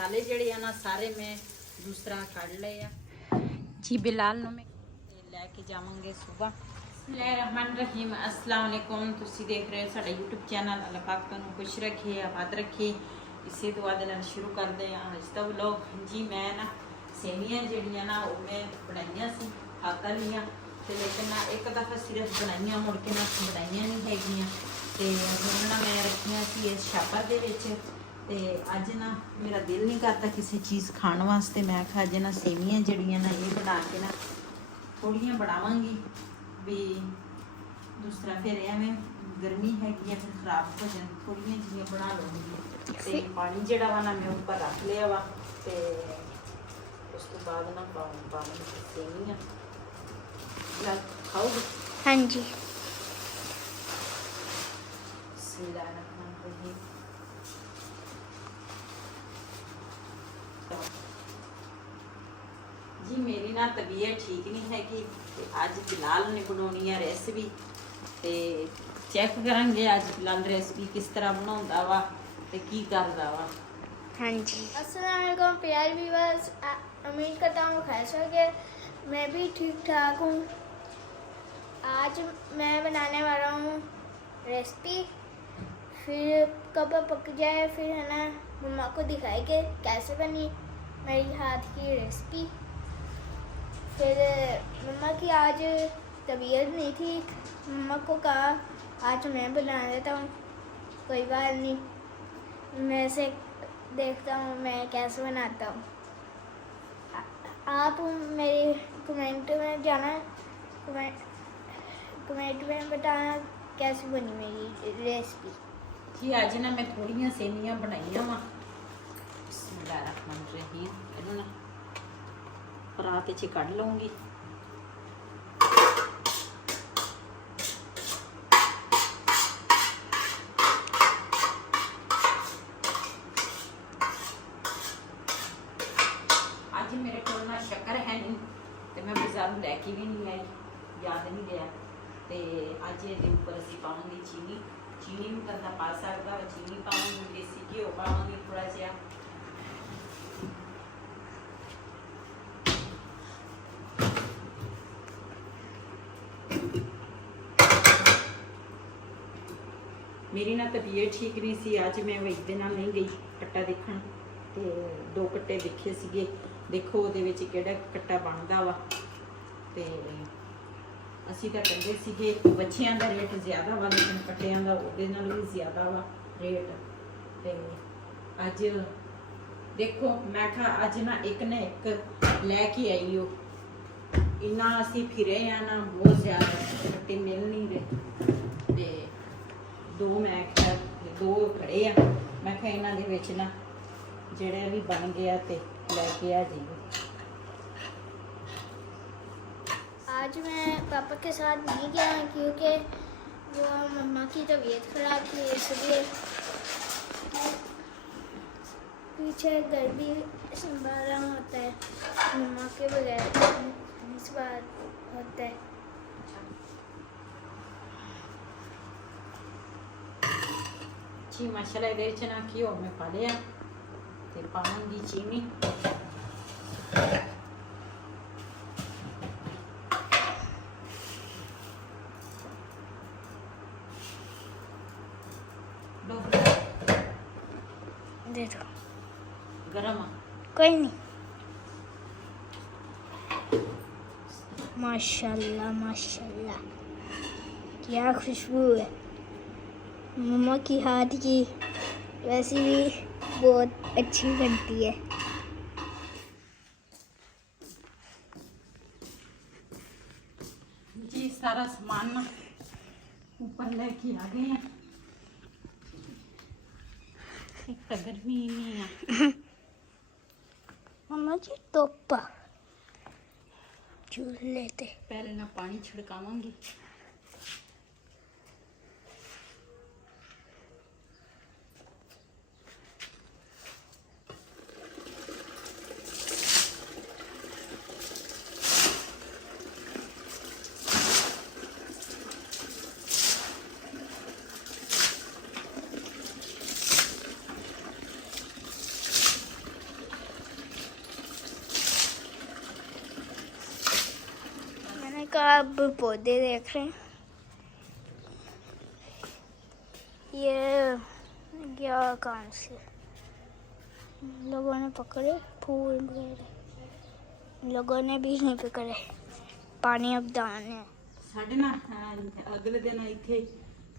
मसाले जड़े ना सारे मैं दूसरा कढ़ ले जी। बिलाल मैं लैके जावांगे सुबह। बिस्मिल्लाहिर्रहमानिर्रहीम। अस्सलाम वालेकुम। तुसी देख रहे हो साडा यूट्यूब चैनल। अल्लाह पाक तुहानू खुश रखे, आबाद रखे। इसे दुआ दे नाल शुरू करते हैं अज दा व्लॉग। जी मैं ना सेवियां जड़ियां ना वो मैं बनाइयां सी खाता लियां ते लेकिन ना एक दफ़ा सिर्फ बनाइयां, मुड़ के ना बनाइयां नहीं हैगियां ते हुण ना मैं रखियां सी इस छापर दे विच ते अज ना मेरा दिल नहीं करता किसी चीज़ खाने वास्ते। मैं आखा अज ना सेवियां जड़ियां ना ये बना के ना थोड़ियां बनावांगी भी दूसरा फिर एवें गर्मी हैगी फिर खराब हो जाए। थोड़ियां जिहियां बना लूँगी ते पानी जड़ा वा ना मैं उपर रख लिया वा ते उस तो बाद ना पाऊँगी सेवियां। खाओगे? हाँ जी। बिस्मिल्लाहिर्रहमानिर्रहीम। जी मेरी ना तबीयत ठीक नहीं हैगी ते अज बिलाल ने बनानी है रेसिपी ते चेक करांगे अज बिलाल रेसिपी किस तरह बनाउंदा वा ते की करदा वा। हाँ जी। अस्सलाम वालेकुम प्यारे व्यूअर्स, उम्मीद करता हूँ खैर होंगे। मैं भी ठीक ठाक हूँ। आज मैं बनाने वाला हूँ रेसिपी, फिर कब पक जाए फिर है ना मम्मा को दिखाएंगे कैसे बनी मेरी हाथ की रेसिपी। फिर मम्मा की आज तबीयत नहीं थी, मम्मा को कहा आज मैं बना देता हूँ। कोई बात नहीं, मैं से देखता हूँ मैं कैसे बनाता हूँ। आप मेरे कमेंट में जाना, कमेंट में बताना कैसी बनी मेरी रेसिपी। जी अज ना मैं थोड़ियां सेवियां बनाइया वा। बिस्मिल्लाहिर्रहमानिर्रहीम। इन्हू ना परात च कढ़ लूँगी। अज मेरे को ना शक्कर है नहीं तो मैं बाजारों लैके भी नहीं आई, याद नहीं गया तो अज ये उपर असी पावांगे चीनी। चीनी भी बंदा पा सकता, चीनी पावांगी, देसी घ्यो पावांगी थोड़ा जिहा। मेरी ना तबीयत ठीक नहीं सी, अज मैं वैद्य नाल नहीं गई कट्टा देखण ते 2 कट्टे देखे सीगे। देखो ਉਹਦੇ ਵਿੱਚ ਕਿਹੜਾ कट्टा बनदा वा ते ਅਸੀਂ ਤਾਂ ਕਹਿੰਦੇ ਸੀਗੇ ਬੱਚਿਆਂ ਦਾ ਰੇਟ ਜ਼ਿਆਦਾ ਵਾ ਲੇਕਿਨ ਕੱਟਿਆਂ ਦਾ ਉਹਦੇ ਨਾਲ ਵੀ ਜ਼ਿਆਦਾ ਵਾ ਰੇਟ। ਤੇ ਅੱਜ ਦੇਖੋ ਮੈਂ ਕਿਹਾ ਅੱਜ ਨਾ ਇੱਕ ਲੈ ਕੇ ਆਈ ਹੋ। ਇੰਨਾ ਅਸੀਂ ਫਿਰੇ ਆ ਨਾ ਬਹੁਤ ਜ਼ਿਆਦਾ ਕੱਟੇ ਮਿਲ ਨਹੀਂ ਰਹੇ ਤੇ ਦੋ ਮੈਂ ਕਿਹਾ ਦੋ ਖੜੇ ਆ। ਮੈਂ ਕਿਹਾ ਇਹਨਾਂ ਦੇ ਵਿੱਚ ਨਾ ਜਿਹੜੇ ਵੀ बन गया तो लैके आ जाइए। आज मैं पापा के साथ नहीं गया क्योंकि वो मम्मा की तबीयत खराब थी, इसलिए पीछे घर भी संभालना होता है, मम्मा के बगैर इस बात होता है। जी माशाल्लाह ਇਹਦੇ ਵਿੱਚ ਨਾ ਘਿਓ ਮੈਂ ਪਾ ਲਿਆ ਤੇ ਪਾਵਾਂਗੀ ਚੀਨੀ। दे दो। गरम कोई नहीं। माशाल्लाह माशाल्लाह क्या खुशबू है। मम्मा की हाथ की वैसे भी बहुत अच्छी बनती है। जी सारा सामान ना ऊपर लेके आ गए हैं। एक तो गर्मी नहीं है। मम्मा जी तोपा चूल्हे ते पहले ना पानी छिड़कावांगी। अब पौधे देख रहे हैं। ये क्या काम से लोगों ने पकड़े फूल वगैरह, लोगों ने भी नहीं पकड़े। पानी अब दान है। ਸਾਡੇ ਨਾ ਅਗਲੇ ਦਿਨ ਇੱਥੇ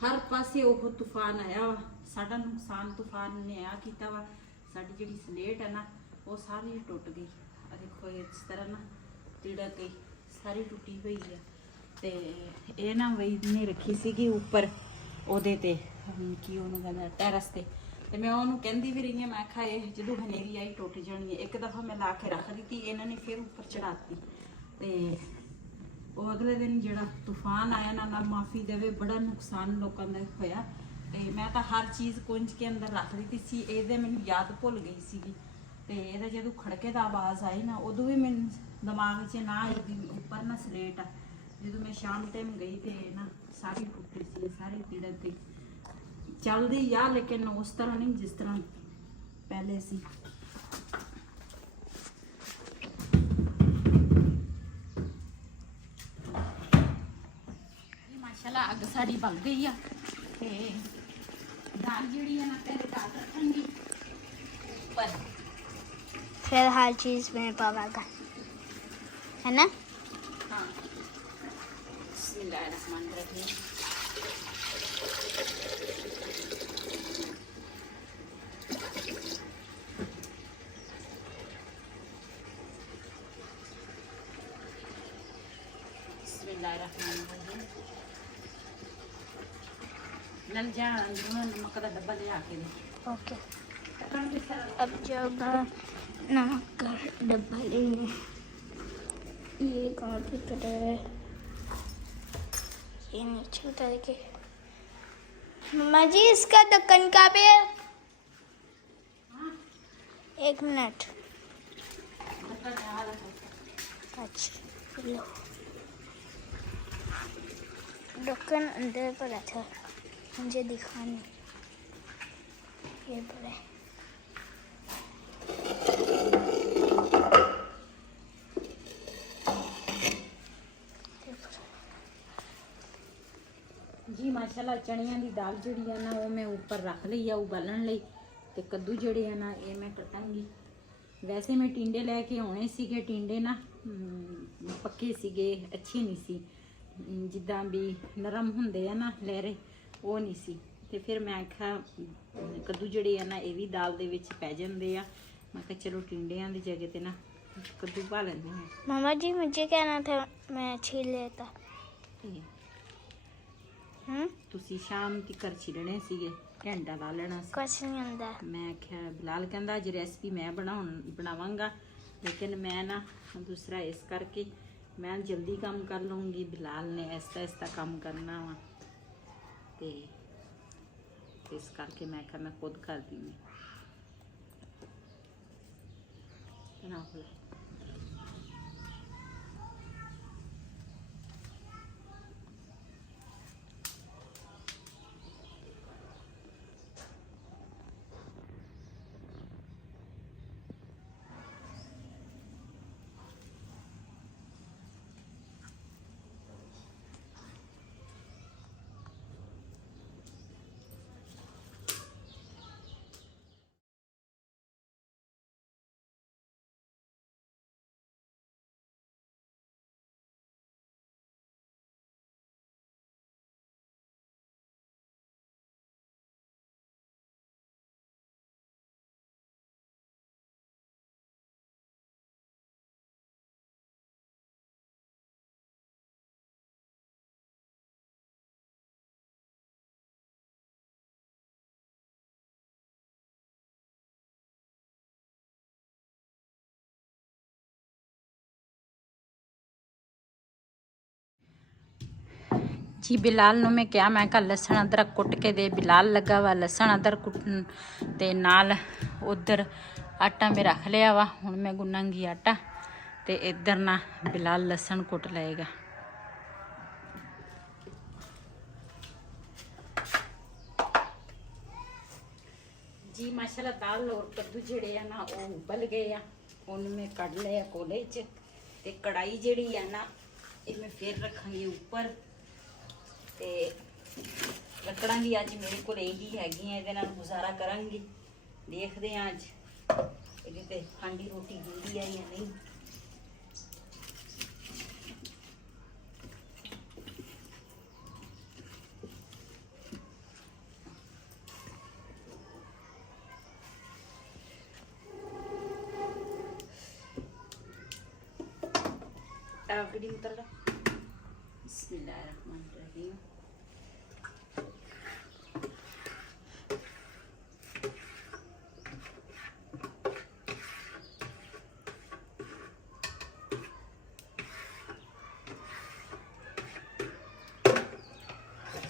ਹਰ ਪਾਸੇ ਉਹ ਤੂਫਾਨ ਆਇਆ ਵਾ। ਸਾਡਾ ਨੁਕਸਾਨ ਤੂਫਾਨ ਨੇ ਆ ਕੀਤਾ ਵਾ। ਸਾਡੀ ਜਿਹੜੀ ਸਲੇਟ ਹੈ ਨਾ ਉਹ ਸਾਰੀ ਟੁੱਟ ਗਈ। ਆ ਦੇਖੋ ਇਸ ਤਰ੍ਹਾਂ ਨਾ ਤਿੜਕ ਗਈ, ਸਾਰੀ ਟੁੱਟੀ ਹੋਈ ਆ। ਤੇ ਇਹ ਨਾ ਵਈ ਨੇ ਰੱਖੀ ਸੀਗੀ ਉੱਪਰ ਉਹਦੇ ਤੇ ਕੀ ਉਹਨੂੰ ਕਹਿੰਦਾ ਟੈਰਸ ਤੇ ਮੈਂ ਉਹਨੂੰ ਕਹਿੰਦੀ ਵੀ ਰਹੀ ਹਾਂ, ਮੈਂ ਕਿਹਾ ਇਹ ਜਦੋਂ ਹਨੇਰੀ ਆਈ ਟੁੱਟ ਜਾਣੀ ਹੈ। ਇੱਕ ਦਫਾ ਮੈਂ ਲਾ ਕੇ ਰੱਖ ਦਿੱਤੀ, ਇਹਨਾਂ ਨੇ ਫਿਰ ਉੱਪਰ ਚੜਾਤੀ। ਤੇ ਉਹ ਅਗਲੇ ਦਿਨ ਜਿਹੜਾ ਤੂਫਾਨ ਆਇਆ ਨਾ, ਨਾ ਮਾਫੀ ਦੇਵੇ, ਬੜਾ ਨੁਕਸਾਨ ਲੋਕਾਂ ਦਾ ਹੋਇਆ। ਤੇ ਮੈਂ ਤਾਂ ਹਰ ਚੀਜ਼ ਕੁੰਝ ਕੇ ਅੰਦਰ ਰੱਖ ਦਿੱਤੀ ਸੀ। ਇਹਦੇ ਮੈਨੂੰ ਯਾਦ ਭੁੱਲ ਗਈ ਸੀਗੀ। ਤੇ ਇਹਦਾ ਜਦੋਂ ਖੜਕੇ ਦਾ ਆਵਾਜ਼ ਆਈ ਨਾ, ਉਦੋਂ ਵੀ ਮੈਨੂੰ ਦਿਮਾਗ 'ਚ ਨਾ ਆਈ ਵੀ ਉੱਪਰ ਨਾ ਸਲੇਟ ਆ। ਜਦੋਂ ਮੈਂ ਸ਼ਾਮ ਟਾਈਮ ਗਈ ਤੇ ਨਾ ਸਾਰੀ ਟੁੱਟੀ ਸੀ, ਸਾਰੀ ਤਿੜਕ ਗਈ। ਚੱਲਦੀ ਆ ਲੇਕਿਨ ਉਸ ਤਰ੍ਹਾਂ ਨਹੀਂ ਜਿਸ ਤਰ੍ਹਾਂ ਪਹਿਲੇ ਸੀ। ਮਾਸ਼ਾਅੱਲਾ ਅੱਗ ਸਾਡੀ ਬਲ ਗਈ ਆ। ਤੇ ਦਾਲ ਜਿਹੜੀ ਹੈ ਨਾ ਪਹਿਲੇ ਦਾਲ ਰੱਖਾਂਗੀ ਉੱਪਰ, फिर हर चीज में पावागा, है ना। हाँ बिस्मिल्लाहिर्रहमानिर्रहीम। बिस्मिल्लाहिर्रहमानिर्रहीम। लल जा नमक का डब्बा ले आके दे। ओके, अब जब नमक का डब्बा लेंगे, ये कहाँ पे कटा है, ये नीचे उतर के। मम्मा जी इसका ढक्कन कहाँ पे है? एक मिनट। अच्छा लो, ढक्कन अंदर पड़ा था, मुझे दिखाने ये पड़ा है। जी माशाल्लाह चणियां दी दाल जिहड़ी है ना वो मैं ऊपर रख ली है उबालण लई। ते कद्दू जिहड़े है ना ये मैं कटांगी। वैसे मैं टिंडे लैके आने सीगे, टिंडे ना पक्के सीगे, अच्छे नहीं सी, जिद्दां भी नरम हुंदे है ना लहरे, वो नहीं सी। ते फिर मैं आख्या कद्दू जिहड़े है ना ये भी दाल दे विच पै जांदे आ। मैं कहा चलो टिंडियां दी जगह ते ना कद्दू पा लैंदे हां। मामा जी मुझे कहना था मैं छील लेता। ਤੁਸੀਂ ਸ਼ਾਮ ਤੱਕ ਛਿੜਨੇ ਸੀਗੇ, ਘੰਟਾ ਲਾ ਲੈਣਾ ਸੀ। ਕੁਛ ਨਹੀਂ ਹੁੰਦਾ। ਮੈਂ ਕਿਹਾ ਬਿਲਾਲ ਕਹਿੰਦਾ ਅੱਜ ਰੈਸਪੀ ਮੈਂ ਬਣਾਵਾਂਗਾ, ਲੇਕਿਨ ਮੈਂ ਨਾ ਦੂਸਰਾ ਇਸ ਕਰਕੇ ਮੈਂ ਜਲਦੀ ਕੰਮ ਕਰ ਲਵਾਂਗੀ। ਬਿਲਾਲ ਨੇ ਐਸਾ ਕੰਮ ਕਰਨਾ ਵਾ ਤੇ ਇਸ ਕਰਕੇ ਮੈਂ ਕਿਹਾ ਮੈਂ ਖੁਦ ਕਰਦੀ ਹਾਂ। ਬਣਾ ਲਓ। जी बिलाल ਨੂੰ ਮੈਂ ਕਿਹਾ, ਮੈਂ ਕਿਹਾ ਲਸਣ ਅਦਰਕ ਕੁੱਟ ਕੇ ਦੇ। ਬਿਲਾਲ ਲੱਗਾ ਵਾ ਲਸਣ ਅਦਰਕ ਕੁੱਟਣ ਤੇ ਨਾਲ ਉਧਰ ਆਟਾ ਮੈਂ ਰੱਖ ਲਿਆ ਵਾ। ਹੁਣ ਮੈਂ ਗੁੰਨਾਂਗੀ ਆਟਾ ਤੇ ਇੱਧਰ ਨਾ ਬਿਲਾਲ ਲਸਣ ਕੁੱਟ ਲਏਗਾ। जी माशाल्लाह दाल और कद्दू ਜਿਹੜੇ ਆ ਨਾ ਉਹ ਉਬਲ ਗਏ ਆ। ਉਹਨੂੰ ਮੈਂ ਕੱਢ ਲਿਆ ਕੋਲੇ 'ਚ ਤੇ ਕੜਾਈ ਜਿਹੜੀ ਆ ਨਾ ਇਹ ਮੈਂ ਫਿਰ ਰੱਖਾਂਗੀ ਉੱਪਰ। ਤੇ ਲੱਕੜਾਂ ਵੀ ਅੱਜ ਮੇਰੇ ਕੋਲ ਇਹੀ ਹੈਗੀਆਂ, ਇਹਦੇ ਨਾਲ ਗੁਜ਼ਾਰਾ ਕਰਾਂਗੀ। ਦੇਖਦੇ ਹਾਂ ਅੱਜ ਇਹਦੇ ਤੇ ਹਾਂਡੀ ਰੋਟੀ ਹੁੰਦੀ ਹੈ ਜਾਂ ਨਹੀਂ। आखिरी उतर रहा। बिस्मिल्लाहिर्रहमानिर्रहीम।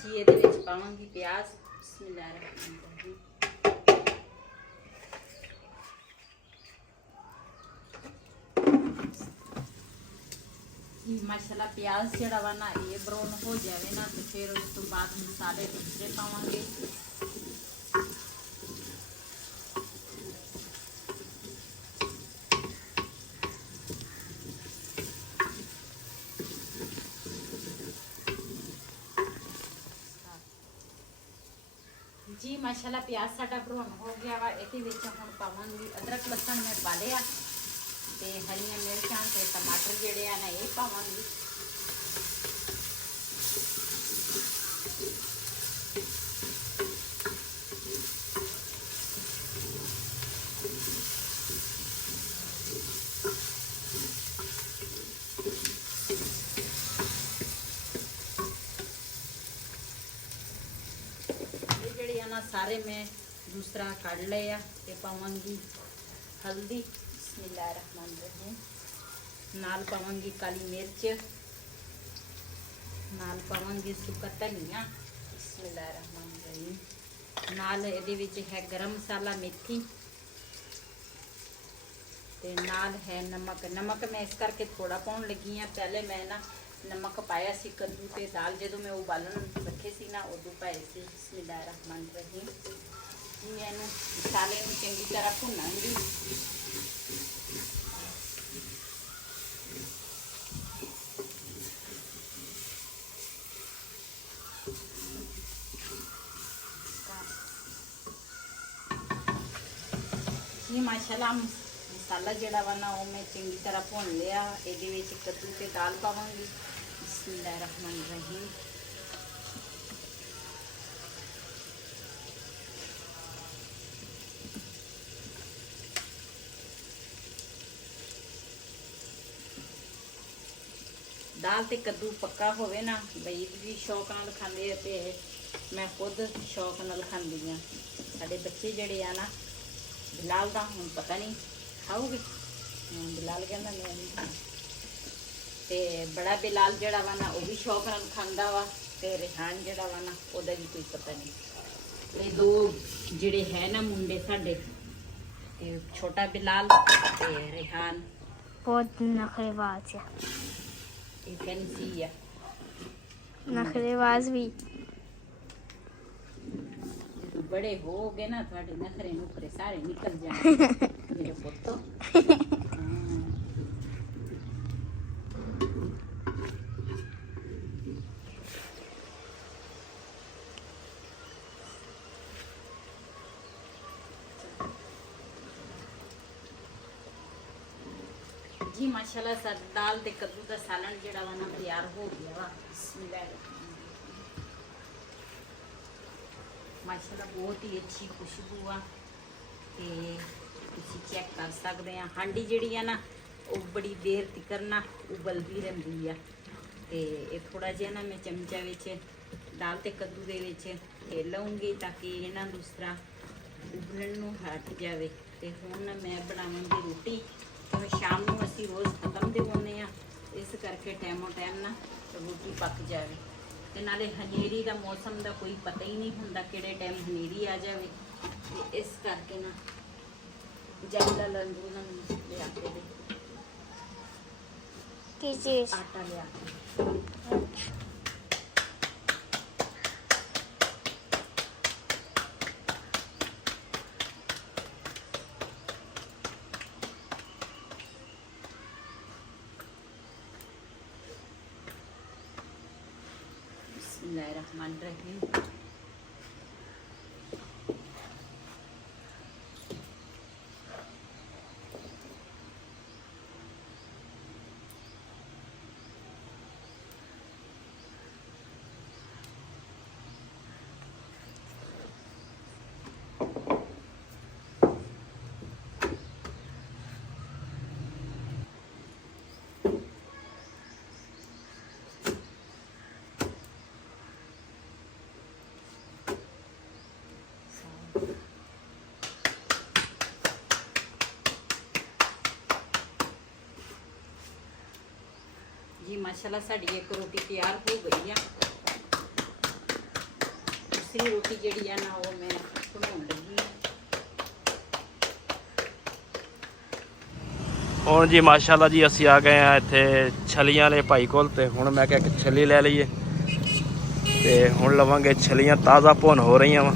जी ये पावांगी प्याज। बिस्मिल्लाहिर्रहमानिर्रहीम। माशाल्लाह प्याज जड़ा वा ना ये ब्राउन हो जाए ना तो फिर उस तो बाद मसाले दूसरे पावांगे। जी माशाल्लाह प्याज साडा ब्राउन हो गया वा। इहदे विच हुण पावांगी अदरक लहसुन मैं पा लिया ते हरियां मिर्चां ते टमाटर जेड़े आ ना ये पावांगी। ये जेड़े आ ना सारे मैं दूसरा कढ़ लिया ते पावांगी हल्दी। बिस्मिल्लाहिर्रहमानिर्रहीम। नाल पावांगी काली मिर्च, नाल पावांगी सुक्का धनिया। बिस्मिल्लाहिर्रहमानिर्रहीम। नाल इहदे विच है गरम मसाला मेथी ते नाल है नमक। नमक मैं इस करके थोड़ा पाउण लगी हाँ, पहले मैं ना नमक पाया सी कद्दू ते दाल जदों मैं उबालन रखे सी ना उदों पाए सी। बिस्मिल्लाहिर्रहमानिर्रहीम। मैं मसाले में चंगी तरह भुनांगी। जी माशाल्लाह मसाला जड़ा वा ना वो मैं चंगी तरह भुन लिया। ये कद्दू ते दाल पावांगी। बिस्मिल्लाहिर्रहमानिर्रहीम। दाल ते कद्दू पक्का होवे ना बई भी शौक नाल खांदे ते मैं खुद शौक नाल खांदी हाँ। साडे बच्चे जड़े आ ना बिलाल दा हुण पता नहीं खाओगे, बिलाल कहंदा मैं नहीं खाना ते बड़ा बिलाल जड़ा वा ना वो भी शौक नाल खांदा वा ते रेहान जड़ा वा ना ओदा भी कोई पता नहीं। ते दो जड़े है ना मुंडे साडे ते छोटा बिलाल ते रेहान बहुत नखरेबाज है। ये फैंसी है नखरेबाज भी। बड़े हो गए ना थोड़े नखरे नुखरे सारे निकल जाए मेरे पुत्तो। जी माशाल्लाह सर दाल ते कद्दू का सालन जड़ा वा ना तैयार हो गया वा। माशाल्लाह बहुत ही अच्छी खुशबू आ ते तुसीं चेक कर सकते हैं। हांडी जिहड़ी आ ना वो बड़ी देर तिकर ना उबलती रहिंदी आ ते ये थोड़ा जिहा ना मैं चमचा विच दाल ते कद्दू दे विच खेल लऊंगी ताकि ये ना दूसरा उबलण नूं हट जावे। ते हुण मैं बनावांगी रोटी। तो शाम नूं असीं रोज़ खत्म दे पाउने आ इस करके टाइमो टाइम ना रोटी पक जावे। ते नाले हनेरी का मौसम का कोई पता ही नहीं हुंदा किहड़े टाइम हनेरी आ जावे। ते इस करके ना जल्दा लंडू ना लिया के दे की चीज़ आटा लिया के। बिस्मिल्लाहिर्रहमानिर्रहीम। जी माशाल्लाह साड़ी एक रोटी तैयार हो गई है। दूसरी रोटी जी है ना वो मैं बनाने लगी। ਹੁਣ ਜੀ ਮਾਸ਼ਾਅੱਲਾ ਜੀ ਅਸੀਂ ਆ ਗਏ ਆ ਇੱਥੇ ਛਲੀਆਂ ਵਾਲੇ ਭਾਈ ਕੋਲ ਤੇ ਹੁਣ ਮੈਂ ਕਿਹਾ ਕਿ ਛਲੀ ਲੈ ਲਈਏ ਤੇ ਹੁਣ ਲਵਾਂਗੇ ਛਲੀਆਂ। ਤਾਜ਼ਾ ਭੁੰਨ ਹੋ ਰਹੀਆਂ ਵਾ।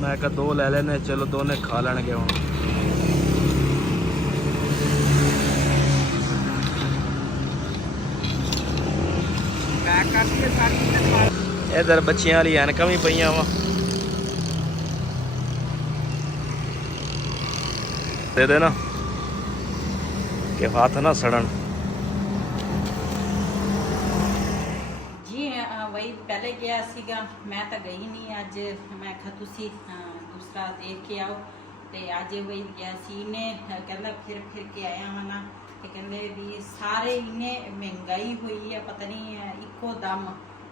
ਮੈਂ ਕਿਹਾ ਦੋ ਲੈ ਲੈਨੇ, ਚਲੋ ਦੋਨੇ ਖਾ ਲੈਣਗੇ ਹੁਣ। इधर बच्चियां वाली ऐनकां भी पईयां वा। दे देना कि हाथ ना सड़न। जी वही पहले गया सीगा, मैं तो गई नहीं अज। मैं कहा तुसी दूसरा देख के आओ ते अज वही गया सी। ने कहंदा फिर के आया हाँ ना ते कहंदे भी सारे इन्ने महंगाई हुई है पता नहीं इको दम।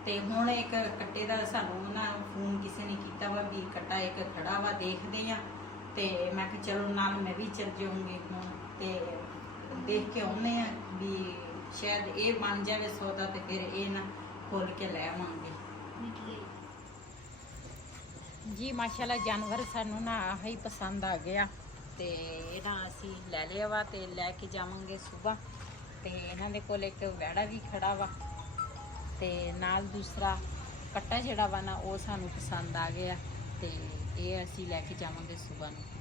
ते हुण एक कट्टे दा सानू ना फोन किसी ने कीता वा भी कट्टा एक खड़ा वा देखदे आ ते मैं कहा चलो नाल मैं भी चल जाऊंगी हुण ते देख के आउने आ भी शायद ये बन जाए सौदा ते फिर ये ना खोल के ले आवांगे जी। माशाल्लाह जानवर सानू ना आही पसंद आ गया ते इहदा असी ले लिया वा ते लैके जावांगे सुबह। ते इन्हां दे कोल एक वैड़ा भी खड़ा वा ते नाल दूसरा कट्टा जिहड़ा वा ना वो सानू पसंद आ गया ते ये असी लैके जावांगे सुबह नूं।